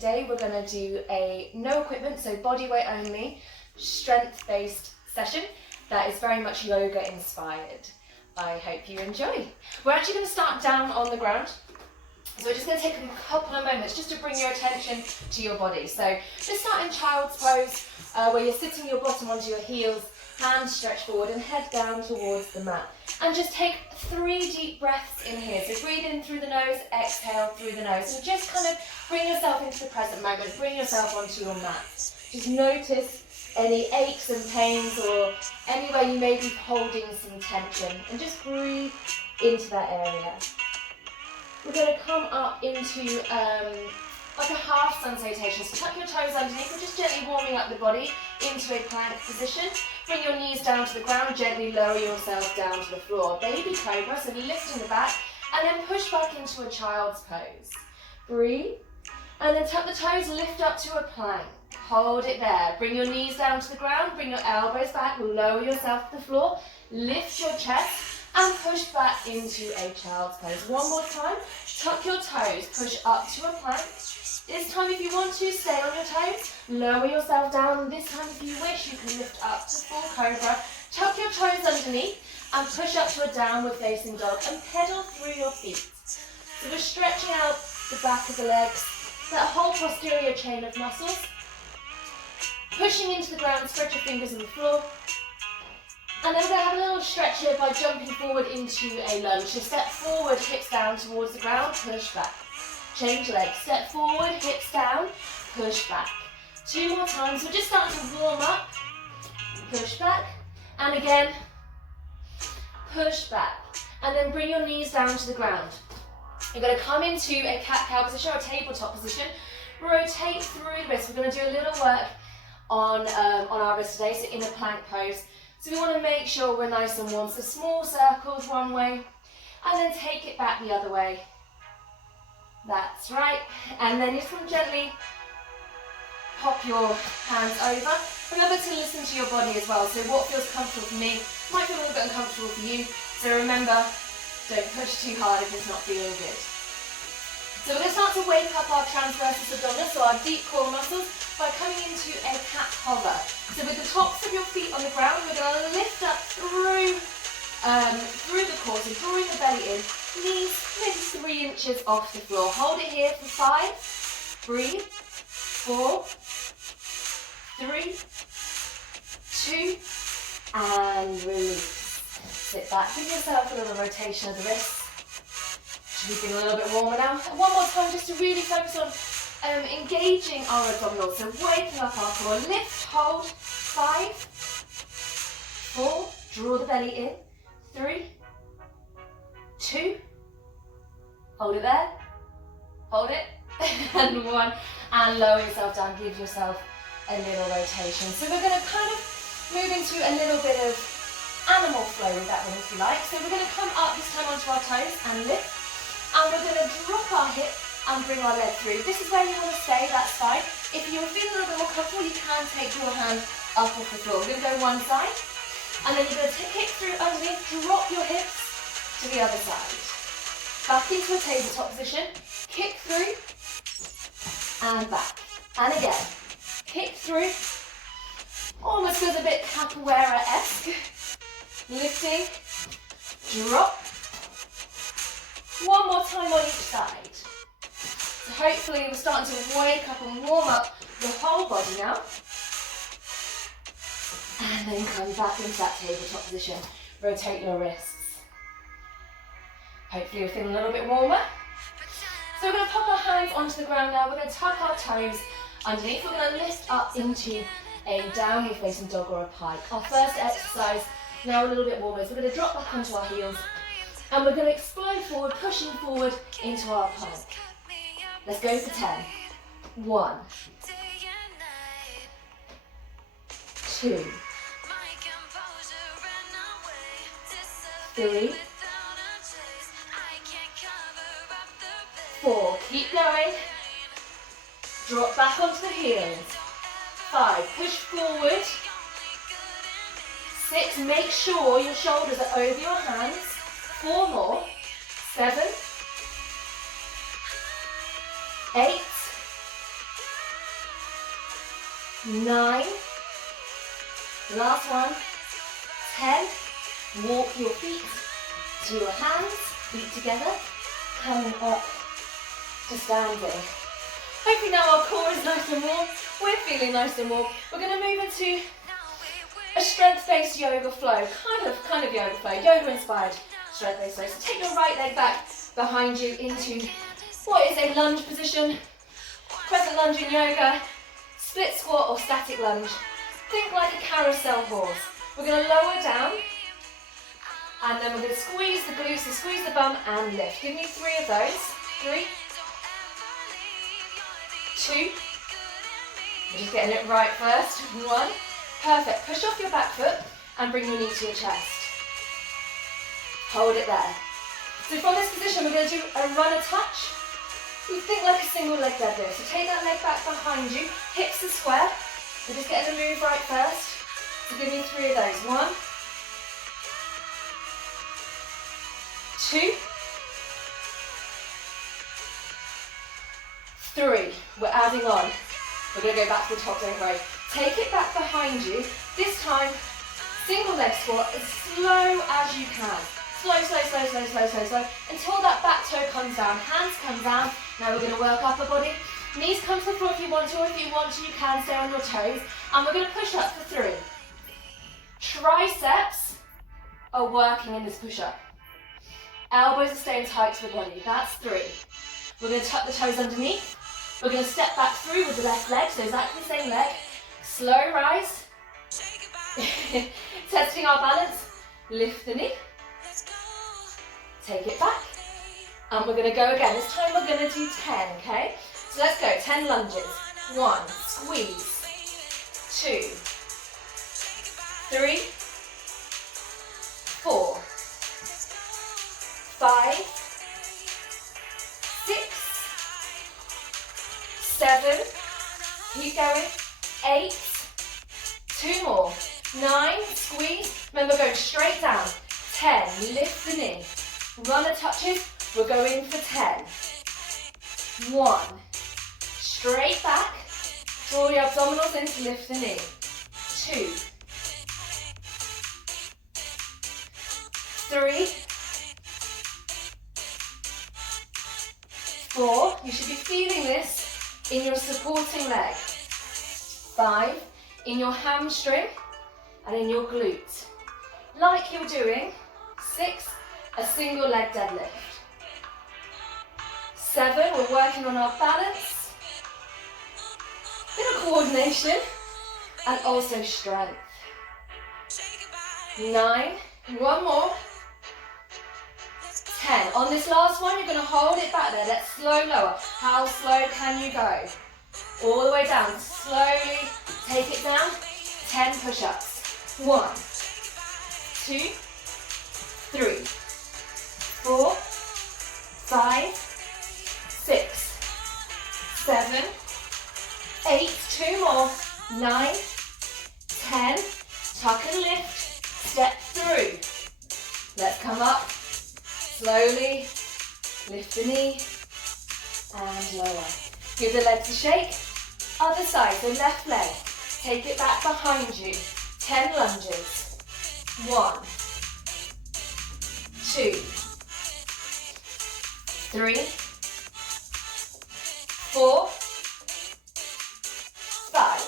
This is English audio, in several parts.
today we're going to do a no equipment, so body weight only, strength-based session that is very much yoga inspired. I hope you enjoy. We're actually going to start down on the ground. So we're just going to take a couple of moments just to bring your attention to your body. So just start in child's pose, where you're sitting your bottom onto your heels, hands stretch forward and head down towards the mat. And just take 3 deep breaths in here. So breathe in through the nose, exhale through the nose. And just kind of bring yourself into the present moment, bring yourself onto your mat. Just notice any aches and pains or anywhere you may be holding some tension. And just breathe into that area. We're going to come up into like a half sun salutation. So tuck your toes underneath. We're just gently warming up the body into a plank position. Bring your knees down to the ground. Gently lower yourself down to the floor. Baby cobra, so lifting the back. And then push back into a child's pose. Breathe. And then tuck the toes, lift up to a plank. Hold it there. Bring your knees down to the ground. Bring your elbows back. Lower yourself to the floor. Lift your chest. And push back into a child's pose. One more time. Tuck your toes, push up to a plank. This time if you want to, stay on your toes. Lower yourself down. This time if you wish, you can lift up to full cobra. Tuck your toes underneath and push up to a downward facing dog and pedal through your feet. So we're stretching out the back of the legs, that whole posterior chain of muscles. Pushing into the ground, spread your fingers on the floor. And then we're going to have a little stretch here by jumping forward into a lunge. So step forward, hips down towards the ground, push back. Change legs. Step forward, hips down, push back. 2 more times. We're just starting to warm up. Push back. And again, push back. And then bring your knees down to the ground. You're going to come into a cat-cow position or a tabletop position. Rotate through the wrists. We're going to do a little work on our wrists today, so in a plank pose. So we want to make sure we're nice and warm. So small circles one way, and then take it back the other way. That's right. And then just gently pop your hands over. Remember to listen to your body as well. So what feels comfortable for me might feel a little bit uncomfortable for you. So remember, don't push too hard if it's not feeling good. So we're going to start to wake up our transversus abdominis, so our deep core muscles, by coming into a cat hover. So with the tops of your feet on the ground, we're going to lift up through the core, so drawing the belly in, knees maybe 3 inches off the floor. Hold it here for 5, breathe, 4, 3, 2, and release. Sit back, give yourself a little rotation of the wrists. Should be feeling a little bit warmer now. And one more time just to really focus on engaging our abdominals. So waking up our core. Lift, hold, 5, 4, draw the belly in, 3, 2, hold it there, hold it, and 1, and lower yourself down, give yourself a little rotation. So we're going to kind of move into a little bit of animal flow with that one if you like. So we're going to come up this time onto our toes and lift. And we're going to drop our hip and bring our leg through. This is where you want to stay, that's fine. If you're feeling a little bit more comfortable, you can take your hand up off the floor. We're going to go one side, and then you're going to kick through underneath, drop your hips to the other side. Back into a tabletop position, kick through, and back. And again, kick through, almost feels a bit capoeira-esque. Lifting, drop. One more time on each side. So hopefully we're starting to wake up and warm up the whole body now. And then come back into that tabletop position. Rotate your wrists. Hopefully you're feeling a little bit warmer. So we're going to pop our hands onto the ground now. We're going to tuck our toes underneath. We're going to lift up into a downward facing dog or a pike. Our first exercise, now a little bit warmer. So we're going to drop back onto our heels. And we're going to explode forward, pushing forward into our plank. Let's go for 10. 1, 2, 3, 4. Keep going. Drop back onto the heels. 5. Push forward. 6. Make sure your shoulders are over your hands. 4 more, 7, 8, 9, last one, 10, walk your feet to your hands, feet together, coming up to standing. Hopefully now our core is nice and warm, we're feeling nice and warm. We're going to move into a strength-based yoga flow, kind of yoga flow, yoga-inspired strength-based flow. So take your right leg back behind you into what is a lunge position, crescent lunge in yoga, split squat or static lunge. Think like a carousel horse. We're going to lower down, and then we're going to squeeze the glutes, so squeeze the bum and lift. Give me 3 of those. 3, 2, we're just getting it right first. 1, perfect. Push off your back foot and bring your knee to your chest. Hold it there. So from this position, we're going to do a runner touch. You think like a single leg deadlift. So take that leg back behind you, hips are square. We're just getting the move right first. So give me 3 of those. 1, 2, 3. We're adding on. We're going to go back to the top, don't worry. Take it back behind you. This time, single leg squat as slow as you can. Slow, slow, slow, slow, slow, slow, slow, until that back toe comes down. Hands come down. Now we're going to work upper body. Knees come to the floor if you want to, or if you want to, you can stay on your toes. And we're going to push up for 3. Triceps are working in this push-up. Elbows are staying tight to the body. That's 3. We're going to tuck the toes underneath. We're going to step back through with the left leg, so exactly the same leg. Slow rise. Testing our balance. Lift the knee. Take it back. And we're going to go again. This time we're going to do 10, okay? So let's go. 10 lunges. 1, squeeze. 2, 3, 4, 5, 6, 7, keep going, 8, 2 more, 9, squeeze, remember going straight down, 10, lift the knee, runner touches, we're going for 10, 1, straight back, draw the abdominals in to lift the knee, 2, 3, 4, you should be feeling this in your supporting leg, 5, in your hamstring and in your glute. Like you're doing, 6, a single leg deadlift. 7, we're working on our balance, bit of coordination and also strength. 9, 1 more. 10. On this last one, you're going to hold it back there. Let's slow lower. How slow can you go? All the way down. Slowly take it down. 10 push-ups. 1, 2, 3, 4, 5, 6, 7, 8. 2 more. 9, 10. Tuck and lift. Step through. Let's come up. Slowly, lift the knee and lower. Give the legs a shake. Other side, so left leg. Take it back behind you. 10 lunges. 1, 2, 3, 4, 5,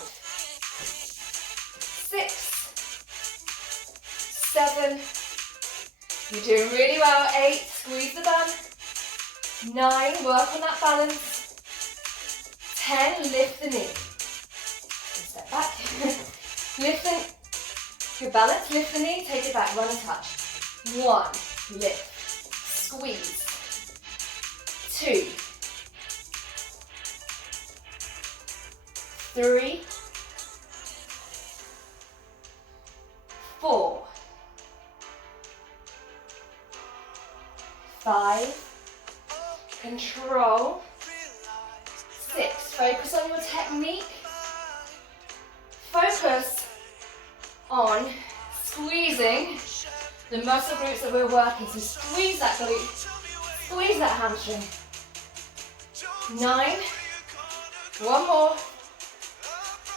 6, 7. You're doing really well. 8, squeeze the bum. 9, work on that balance. 10, lift the knee. Step back. Lift the, good balance, lift the knee, take it back, run and touch. 1, lift, squeeze. 2, 3, 4, 5, control. 6, focus on your technique. Focus on squeezing the muscle groups that we're working. So squeeze that glute, squeeze that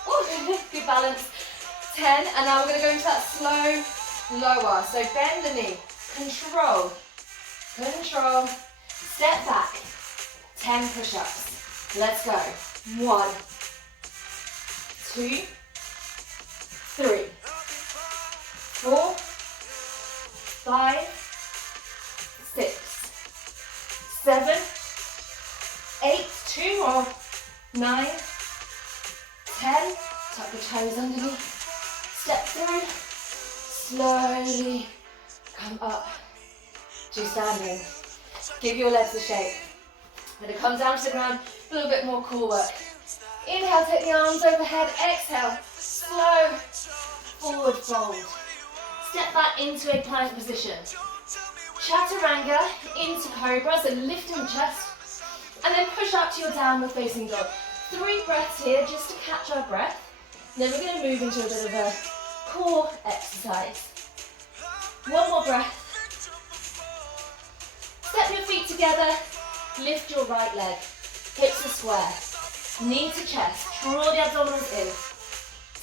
Oh, good balance. 10, and now we're going to go into that slow lower. So bend the knee, control, control, step back, 10 push-ups. Let's go. 1, 2, 3, 4, 5, 6, 7, 8, 2 more, 9, 10, tuck the toes underneath, step through, slowly come up to standing. Give your legs a shake. When it comes down to the ground, a little bit more core work. Inhale, take the arms overhead, exhale, slow forward fold. Step back into a plank position. Chaturanga into cobra, so lifting the chest, and then push up to your downward facing dog. 3 breaths here just to catch our breath. Then we're going to move into a bit of a core exercise. 1 more breath. Step your feet together, lift your right leg, hips are square, knee to chest, draw the abdominals in.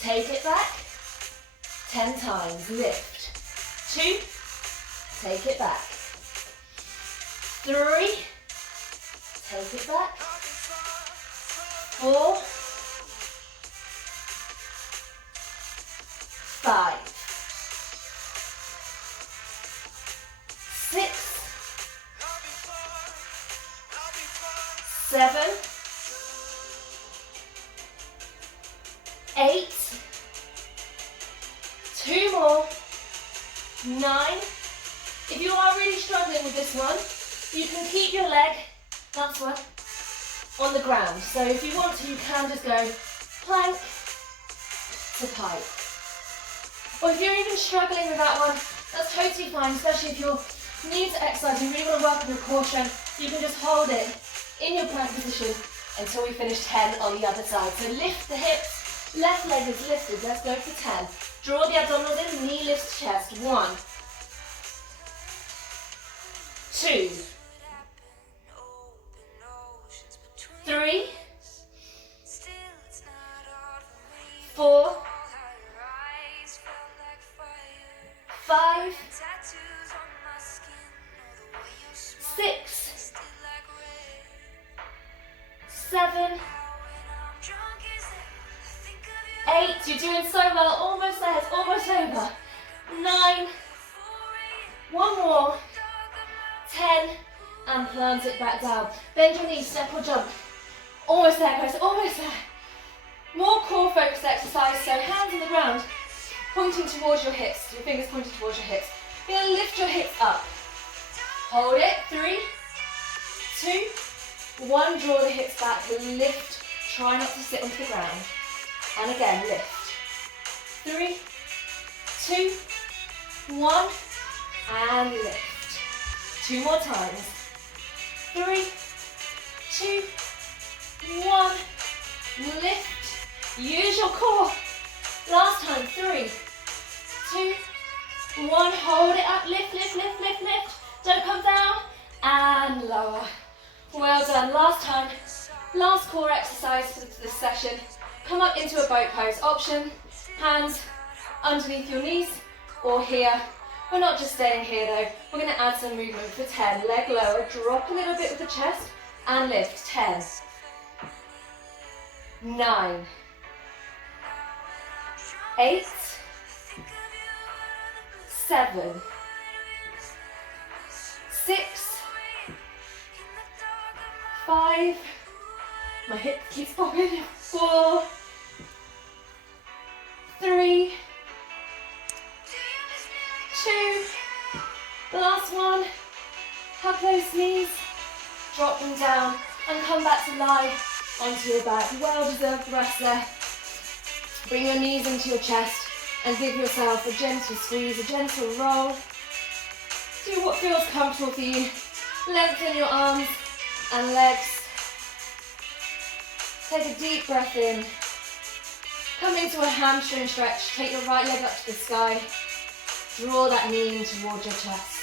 Take it back, 10 times, lift. 2, take it back. 3, take it back. 4, 5, 6, 7, 8, 2 more, 9. If you are really struggling with this one, you can keep your leg, that's one, on the ground. So if you want to, you can just go plank to pipe. Or if you're even struggling with that one, that's totally fine, especially if your knees are exercising, you really want to work on your core strength, you can just hold it in your plank position until we finish 10 on the other side. So lift the hips, left leg is lifted, let's go for 10. Draw the abdominals in, knee lifts chest. 1, 2, 3, 4, 5, 6, 7, 8, you're doing so well, almost there, it's almost over. 9, 1 more, 10, and plant it back down. Bend your knees, step or jump. Almost there, guys, almost there. More core focused exercise, so hands on the ground, pointing towards your hips, your fingers pointing towards your hips. You're going to lift your hips up. Hold it, 3, 2, 1, draw the hips back, lift, try not to sit onto the ground. And again, lift. 3, 2, 1, and lift. 2 more times. 3, 2, 1, lift. Use your core. Last time, 3, 2, 1, hold it up, lift, lift, lift, lift, lift. Don't come down, and lower. Well done, last time. Last core exercise for this session. Come up into a boat pose. Option, hands underneath your knees or here. We're not just staying here though. We're going to add some movement for 10. Leg lower, drop a little bit with the chest and lift. 10, 9, 8, 7, 6, 5, my hip keeps popping, 4, 3, 2, the last one, hug those knees, drop them down and come back to lie onto your back. Well deserved rest there. Bring your knees into your chest and give yourself a gentle squeeze, a gentle roll. Do what feels comfortable for you. Lengthen your arms and legs. Take a deep breath in. Come into a hamstring stretch. Take your right leg up to the sky. Draw that knee in towards your chest.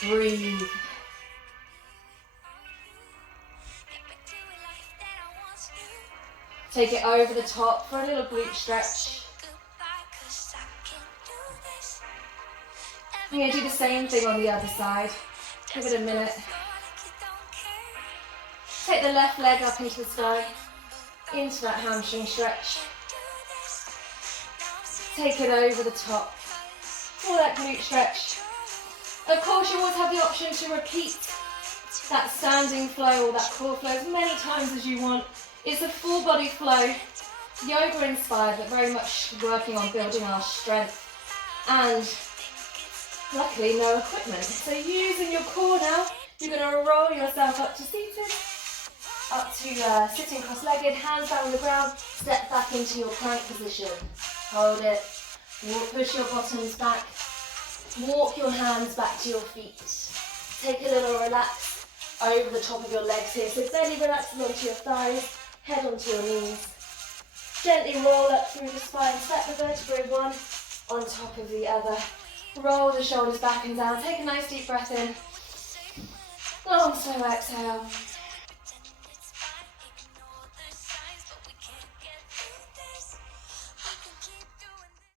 Breathe. Take it over the top for a little glute stretch. I'm going to do the same thing on the other side. Give it a minute. Take the left leg up into the sky, into that hamstring stretch. Take it over the top for that glute stretch. Of course, you always have the option to repeat that standing flow or that core flow as many times as you want. It's a full body flow, yoga inspired, but very much working on building our strength and luckily no equipment. So using your core now, you're going to roll yourself up to seated, up to sitting cross-legged, hands down on the ground, step back into your plank position. Hold it, push your bottoms back, walk your hands back to your feet. Take a little relax over the top of your legs here. So belly relaxes onto your thighs, head onto your knees. Gently roll up through the spine, step the vertebrae one on top of the other. Roll the shoulders back and down. Take a nice deep breath in. Long, slow exhale.